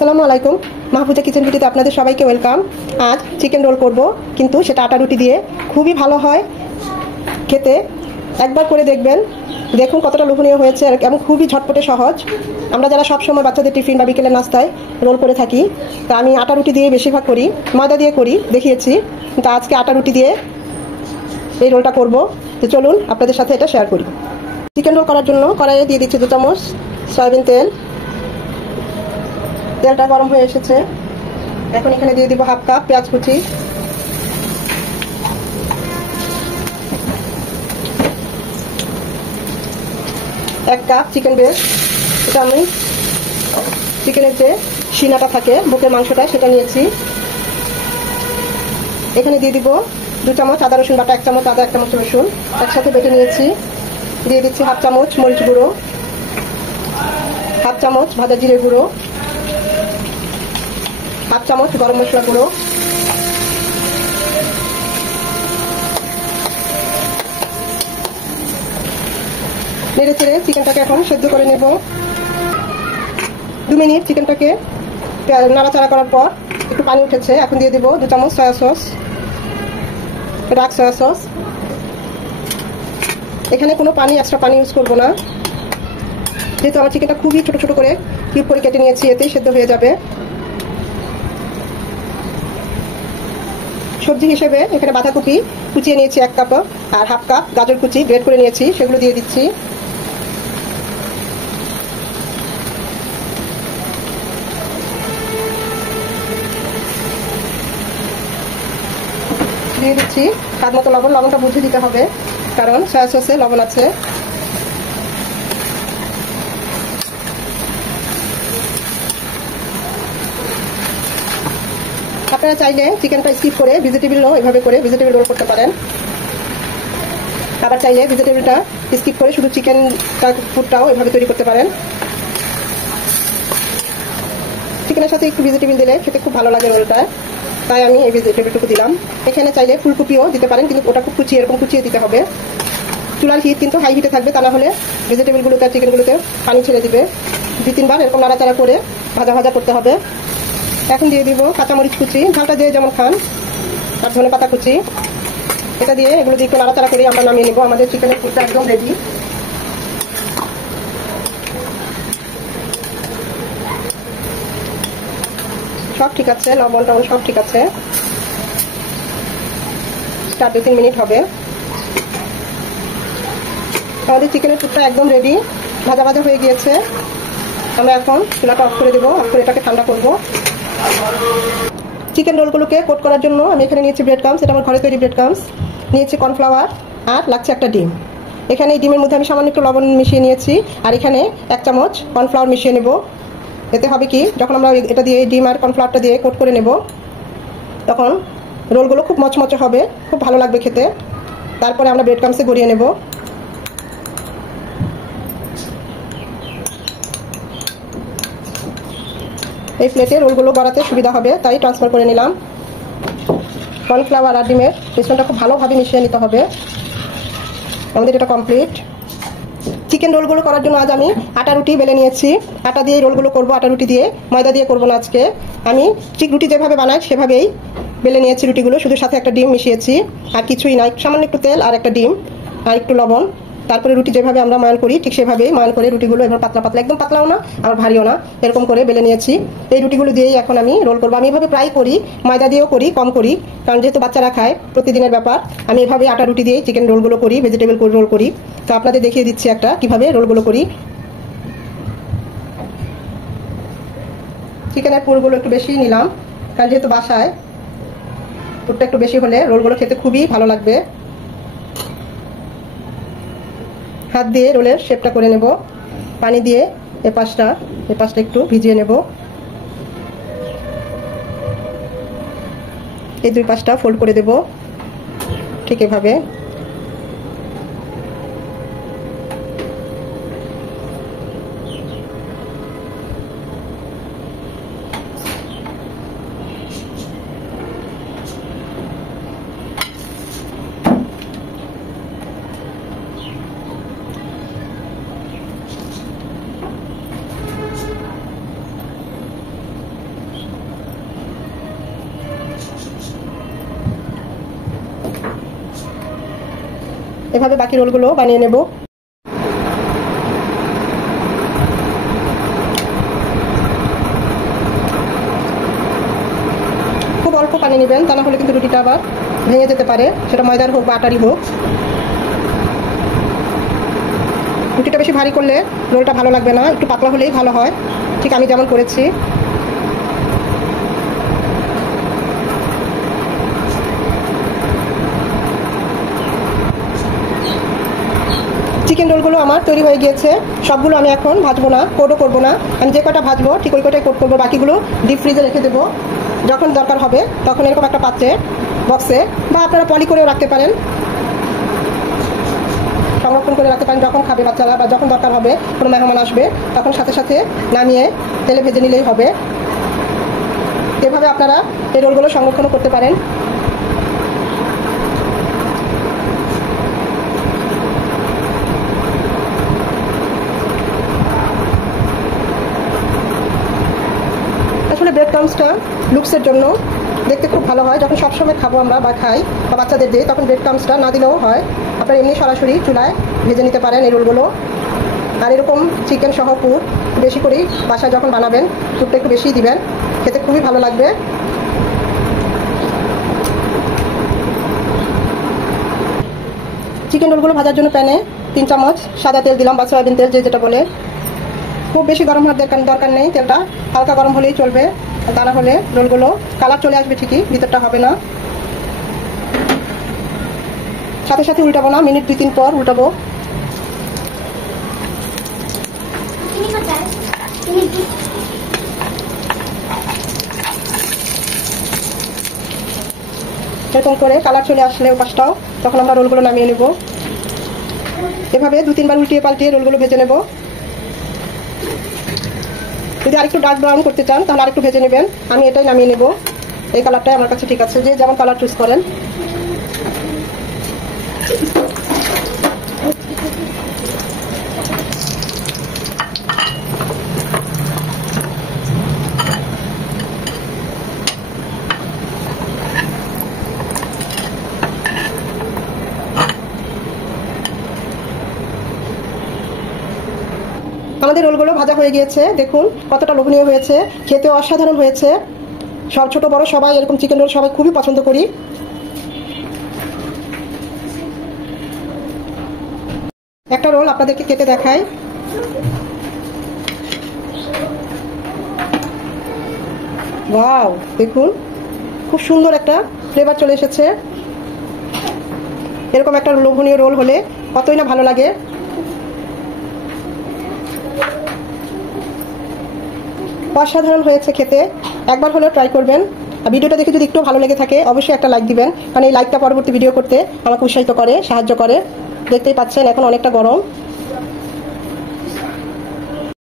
আসসালামু আলাইকুম। মাহফুজা কিচেন ভিডিওতে আপনাদের সবাইকে ওয়েলকাম। আজ চিকেন রোল করব, কিন্তু সেটা আটা রুটি দিয়ে। খুবই ভালো হয় খেতে, একবার করে দেখবেন। দেখুন কতটা লোভনীয় হয়েছে এবং খুবই ঝটপটে সহজ। আমরা যারা সবসময় বাচ্চাদের টিফিন বা বিকেলের নাস্তায় রোল করে থাকি, তা আমি আটা রুটি দিয়ে বেশিরভাগ করি, ময়দা দিয়ে করি দেখিয়েছি, কিন্তু আজকে আটা রুটি দিয়ে এই রোলটা করব। তো চলুন আপনাদের সাথে এটা শেয়ার করি। চিকেন রোল করার জন্য কড়াইয়ে দিয়ে দিচ্ছি 2 চামচ সয়াবিন তেল। তেলটা গরম হয়ে এসেছে, এখন এখানে দিয়ে দিব 1/2 কাপ পেঁয়াজ কুচি, 1 কাপ চিকেন ব্রেস্ট। এটা আমি চিকেনের যে সিনাটা থাকে, বুকের মাংসটা, সেটা নিয়েছি। এখানে দিয়ে দিব 2 চামচ আদা রসুন বাটা, 1 চামচ আদা, 1 চামচ রসুন একসাথে বেটে নিয়েছি। দিয়ে দিচ্ছি 1/2 চামচ মরিচ গুঁড়ো, 1/2 চামচ ভাজা জিরে গুঁড়ো, 1/2 চামচ গরম মশলা গুঁড়ো। নেড়ে চেড়ে চিকেনটাকে এখন সেদ্ধ করে নেব। 2 মিনিট চিকেনটাকে নাড়াচাড়া করার পর একটু পানি উঠেছে, এখন দিয়ে দেব 2 চামচ soya sauce, dark soya sauce. এখানে কোনো পানি, এক্সট্রা পানি ইউজ করব না, যেহেতু আমার চিকেনটা খুবই ছোট ছোট করে কিউব করে কেটে নিয়েছি, এতেই সেদ্ধ হয়ে যাবে। সবজি হিসেবে এখানে বাঁধাকপি কুচিয়ে নিয়েছি 1 কাপ, আর 1/2 কাপ গাজর কুচি গ্রেট করে নিয়েছি, সেগুলো দিয়ে দিচ্ছি। দিয়ে দিচ্ছি স্বাদ মতো লবণ। লবণটা বুঝে দিতে হবে, কারণ সয়া সসে লবণ আছে। আপনারা চাইলে চিকেনটা স্কিপ করে ভেজিটেবলও এভাবে করে ভেজিটেবল রোল করতে পারেন। আবার চাইলে ভেজিটেবলটা স্কিপ করে শুধু চিকেন ফুডটাও এভাবে তৈরি করতে পারেন। চিকেনের সাথে একটু ভেজিটেবল দিলে খেতে খুব ভালো লাগে রোলটা, তাই আমি এই ভেজিটেবলটুকু দিলাম। এখানে চাইলে ফুলকপিও দিতে পারেন, কিন্তু ওটা খুব কুচিয়ে এরকম কুচিয়ে দিতে হবে। চুলার হিট কিন্তু হাই হিটে থাকবে, তা না হলে ভেজিটেবলগুলোতে আর চিকেনগুলোতে পানি ছেড়ে দিবে। 2-3 বার এরকম নাড়াচাড়া করে ভাজা ভাজা করতে হবে। এখন দিয়ে দিব কাঁচামরিচ কুচি, ঝালটা দিয়ে যেমন খান, আর ধনেপাতা কুচি। এটা দিয়ে এগুলো দিয়ে একটু নাড়াচাড়া করে আমরা নামিয়ে নেব। আমাদের চিকেনের ফুডটা একদম রেডি। সব ঠিক আছে, লবণ টবণ সব ঠিক আছে। 2-3 মিনিট হবে। আমাদের চিকেনের ফুডটা একদম রেডি, ভাজা ভাজা হয়ে গিয়েছে। আমরা এখন চুলাটা অফ করে দেবো, অফ করে এটাকে ঠান্ডা করব। চিকেন রোলগুলোকে কোট করার জন্য আমি এখানে নিয়েছি ব্রেড ক্রামস, এটা আমার ঘরে তৈরি ব্রেড ক্রামস। নিয়েছি কর্নফ্লাওয়ার, আর লাগছে একটা ডিম। এখানে এই ডিমের মধ্যে আমি সামান্য একটু লবণ মিশিয়ে নিয়েছি, আর এখানে 1 চামচ কর্নফ্লাওয়ার মিশিয়ে নেব। এতে হবে কি, যখন আমরা এটা দিয়ে ডিম আর কর্নফ্লাওয়ারটা দিয়ে কোট করে নেব, তখন রোলগুলো খুব মচমচে হবে, খুব ভালো লাগবে খেতে। তারপরে আমরা ব্রেড ক্রামসে গড়িয়ে নেব। এই প্লেটে রোলগুলো গড়াতে সুবিধা হবে, তাই ট্রান্সফার করে নিলাম। কর্নফ্লাওয়ার আর ডিমের মিশ্রণটা খুব ভালোভাবে মিশিয়ে নিতে হবে। আমাদের এটা কমপ্লিট। চিকেন রোলগুলো করার জন্য আজ আমি আটা রুটি বেলে নিয়েছি। আটা দিয়ে রোলগুলো করব, আটা রুটি দিয়ে, ময়দা দিয়ে করব না আজকে। আমি ঠিক রুটি যেভাবে বানাই সেভাবেই বেলে নিয়েছি রুটিগুলো, শুধু সাথে একটা ডিম মিশিয়েছি, আর কিছুই নাই। সামান্য একটু তেল আর একটা ডিম আর একটু লবণ। তারপরে রুটি যেভাবে আমরা ময়ান করি ঠিক সেভাবেই ময়ান করে রুটিগুলো এবার পাতলা পাতলা, একদম পাতলাও না আর ভারীও না, এরকম করে বেলে নিয়েছি। এই রুটিগুলো দিয়েই এখন আমি রোল করবো। আমি এভাবে প্রায় করি, ময়দা দিয়েও করি, কম করি, কারণ যেহেতু বাচ্চারা খায়, প্রতিদিনের ব্যাপার। আমি এভাবে আটা রুটি দিয়েই চিকেন রোলগুলো করি, ভেজিটেবল রোল করি। তো আপনাদের দেখিয়ে দিচ্ছি একটা কিভাবে রোলগুলো করি। চিকেনের পুরগুলো একটু বেশি নিলাম, কারণ যেহেতু বাসায় পুরটা একটু বেশি হলে রোলগুলো খেতে খুবই ভালো লাগবে। হাত দিয়ে রোলের শেপটা করে নেব। পানি দিয়ে এ পাশটা একটু ভিজিয়ে নেব। এই 2 পাশটা ফোল্ড করে দেব, ঠিক এভাবে। এভাবে বাকি রোলগুলো বানিয়ে নেব। খুব অল্প পানি নেবেন, তা না হলে কিন্তু রুটিটা আবার ভেঙে যেতে পারে, সেটা ময়দার হোক বা আটারই হোক। রুটিটা বেশি ভারী করলে রোলটা ভালো লাগবে না, একটু পাতলা হলেই ভালো হয়, ঠিক আমি যেমন করেছি। চিকেন রোলগুলো আমার তৈরি হয়ে গিয়েছে। সবগুলো আমি এখন ভাজবো না, কোটও করবো না। আমি যে কটা ভাজবো ঠিক ওই কটাই কোট করবো, বাকিগুলো ডিপ ফ্রিজে রেখে দেবো। যখন দরকার হবে তখন এরকম একটা পাত্রে, বক্সে বা আপনারা পলি করেও রাখতে পারেন, সংরক্ষণ করে রাখতে পারেন। যখন খাবে বাচ্চারা বা যখন দরকার হবে, কোনো মেহমান আসবে, তখন সাথে সাথে নামিয়ে তেলে ভেজে নিলেই হবে। এভাবে আপনারা এই রোলগুলো সংরক্ষণও করতে পারেন। আসলে ব্রেড ক্রাম্বসটা লুকসের জন্য দেখতে খুব ভালো হয়। যখন সবসময় খাবো আমরা বা খাই বা বাচ্চাদের দিই, তখন ব্রেড ক্রাম্বসটা না দিলেও হয়। আপনারা এমনি সরাসরি চুলায় ভেজে নিতে পারেন এই রোলগুলো। আর এরকম চিকেন সহ পুর বেশি করেই বাসায় যখন বানাবেন, পুরটা একটু বেশিই দিবেন, খেতে খুবই ভালো লাগবে। চিকেন রোলগুলো ভাজার জন্য প্যানে 3 চামচ সাদা তেল দিলাম বা সয়াবিন তেল, যেটা বলে। খুব বেশি গরম হওয়ার দরকার নেই, তেলটা হালকা গরম হলেই চলবে। তা না হলে রোলগুলো কালার চলে আসবে ঠিকই, ভিতরটা হবে না। সাথে সাথে উল্টাবো না, মিনিট 2-3 পর উল্টাবো। এরকম করে কালার চলে আসলে ওপাশটাও, তখন আমরা রোলগুলো নামিয়ে নেব। এভাবে 2-3 বার উল্টিয়ে পাল্টিয়ে রোলগুলো ভেজে নেব। যদি আরেকটু ডার্ক ব্রাউন করতে চান তাহলে আরেকটু ভেজে নেবেন। আমি এটাই নামিয়ে নেব, এই কালারটাই আমার কাছে ঠিক আছে, যে যেমন কালার চুজ করেন। আমাদের রোলগুলো ভাজা হয়ে গিয়েছে, দেখুন কতটা লোভনীয় হয়েছে, খেতেও অসাধারণ হয়েছে। সব ছোট বড় সবাই এরকম চিকেন রোল সবাই খুবই পছন্দ করি। একটা রোল আপনাদেরকে কেটে দেখাই। ওয়াও, দেখুন খুব সুন্দর একটা ফ্লেভার চলে এসেছে। এরকম একটা লোভনীয় রোল হলে কতই না ভালো লাগে। অসাধারণ হয়েছে খেতে, একবার হলেও ট্রাই করবেন। আর ভিডিওটা দেখে যদি একটু ভালো লেগে থাকে অবশ্যই একটা লাইক দিবেন, কারণ এই লাইকটা পরবর্তী ভিডিও করতে আমাকে উৎসাহিত করে, সাহায্য করে। দেখতেই পাচ্ছেন এখন অনেকটা গরম।